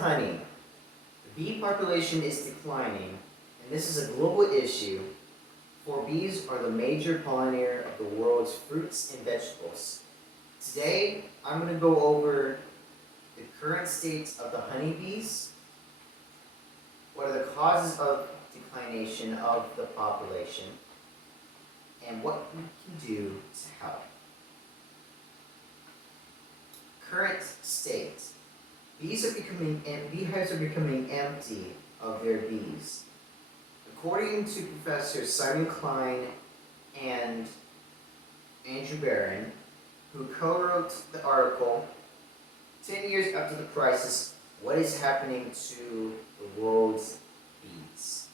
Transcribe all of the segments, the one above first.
honey. The bee population is declining, and this is a global issue, for bees are the major pollinator of the world's fruits and vegetables. Today, I'm going to go over the current state of the honeybees, what are the causes of declination of the population, and what we can do to help. Current state. Beehives are becoming empty of their bees. According to Professors Simon Klein and Andrew Barron, who co-wrote the article, 10 years after the crisis, what is happening to the world's bees?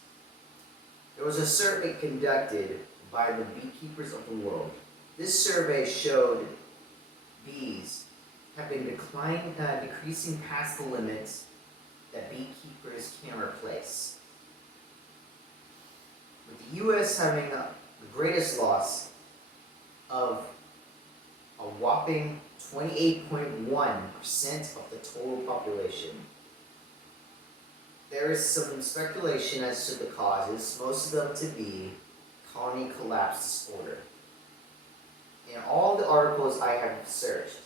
There was a survey conducted by the beekeepers of the world. This survey showed bees have been decreasing past the limits that beekeepers can replace. With the U.S. having the greatest loss of a whopping 28.1% of the total population. There is some speculation as to the causes, most of them to be colony collapse disorder. In all the articles I have searched,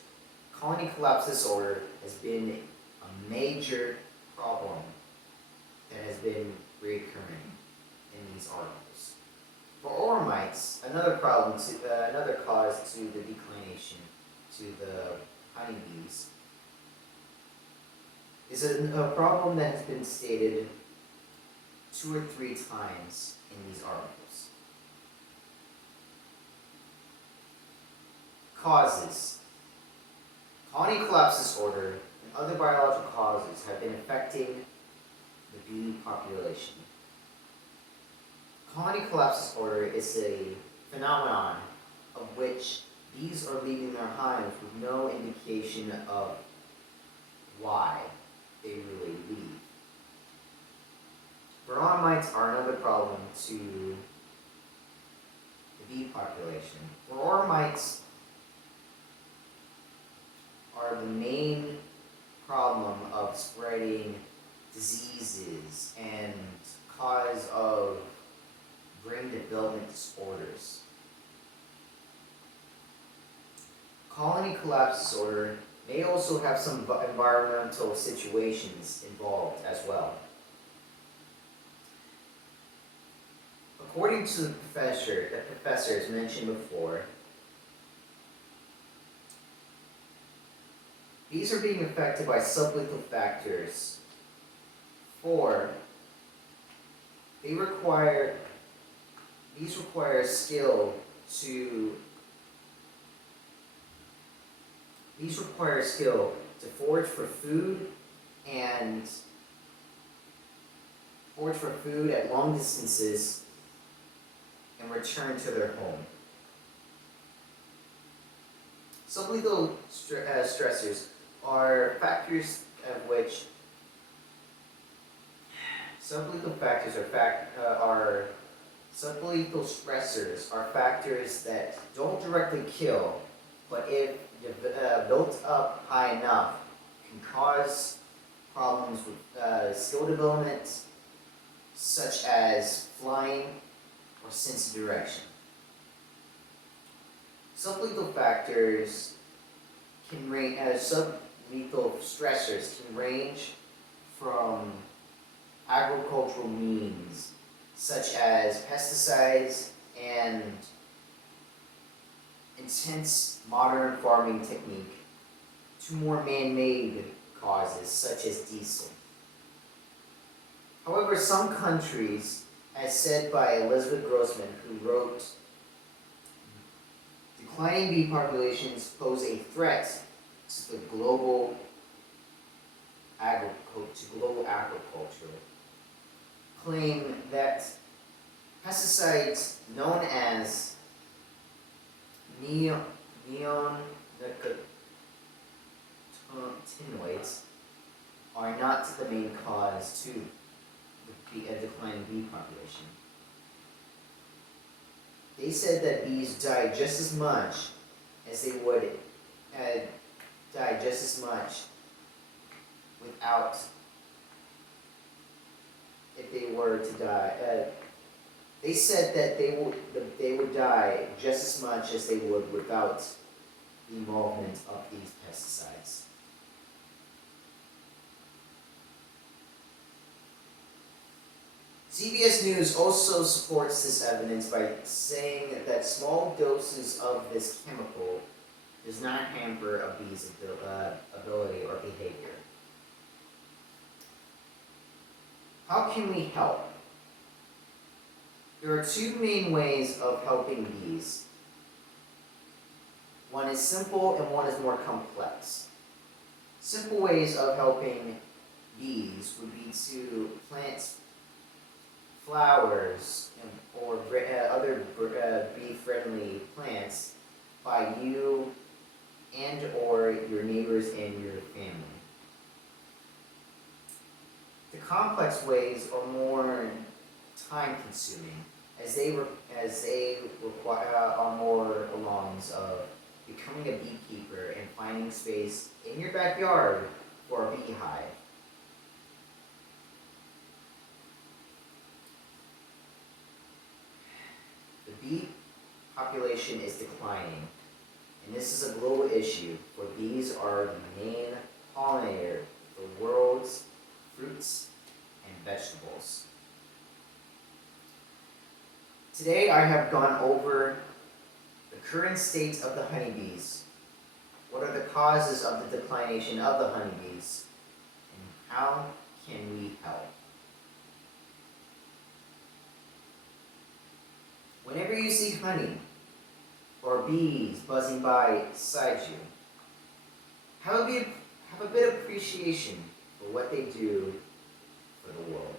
colony collapse disorder has been a major problem that has been recurring in these articles. For ore mites, another cause to the declination to the honeybees is a problem that has been stated 2 or 3 times in these articles. Causes. Colony collapse disorder and other biological causes have been affecting the bee population. Colony collapse disorder is a phenomenon of which bees are leaving their hives with no indication of why they really leave. Varroa mites are another problem to the bee population. Varroa mites are the main problem of spreading diseases and cause of brain development disorders. Colony collapse disorder may also have some environmental situations involved as well. According to the professors mentioned before, bees are being affected by sublethal factors. These require skill to forage for food at long distances and return to their home. Sublethal stressors are factors of which sublethal stressors are factors that don't directly kill, but if built up high enough, can cause problems with skill development, such as flying or sense of direction. Sublethal factors can range, sublethal stressors can range from agricultural means, such as pesticides and intense modern farming technique, to more man-made causes, such as diesel. However, some countries, as said by Elizabeth Grossman, who wrote, declining bee populations pose a threat to the global agriculture, claim that pesticides known as neonicotinoids are not the main cause to the declining bee population. They said that bees die just as much as they would die just as much without if they were to die. They said that they would die just as much as they would without the involvement of these pesticides. CBS News also supports this evidence by saying that small doses of this chemical does not hamper a bee's ability or behavior. How can we help? There are two main ways of helping bees. One is simple and one is more complex. Simple ways of helping bees would be to plant flowers or other bee-friendly plants by you and or your neighbors and your family. The complex ways are more time-consuming, as they require are more along of becoming a beekeeper and finding space in your backyard for a beehive. The bee population is declining, and this is a global issue, for bees are the main pollinator of the world's fruits and vegetables. Today I have gone over the current state of the honeybees, what are the causes of the declination of the honeybees, and how can we help? Whenever you see honey or bees buzzing by beside you, have a bit of appreciation for what they do for the world.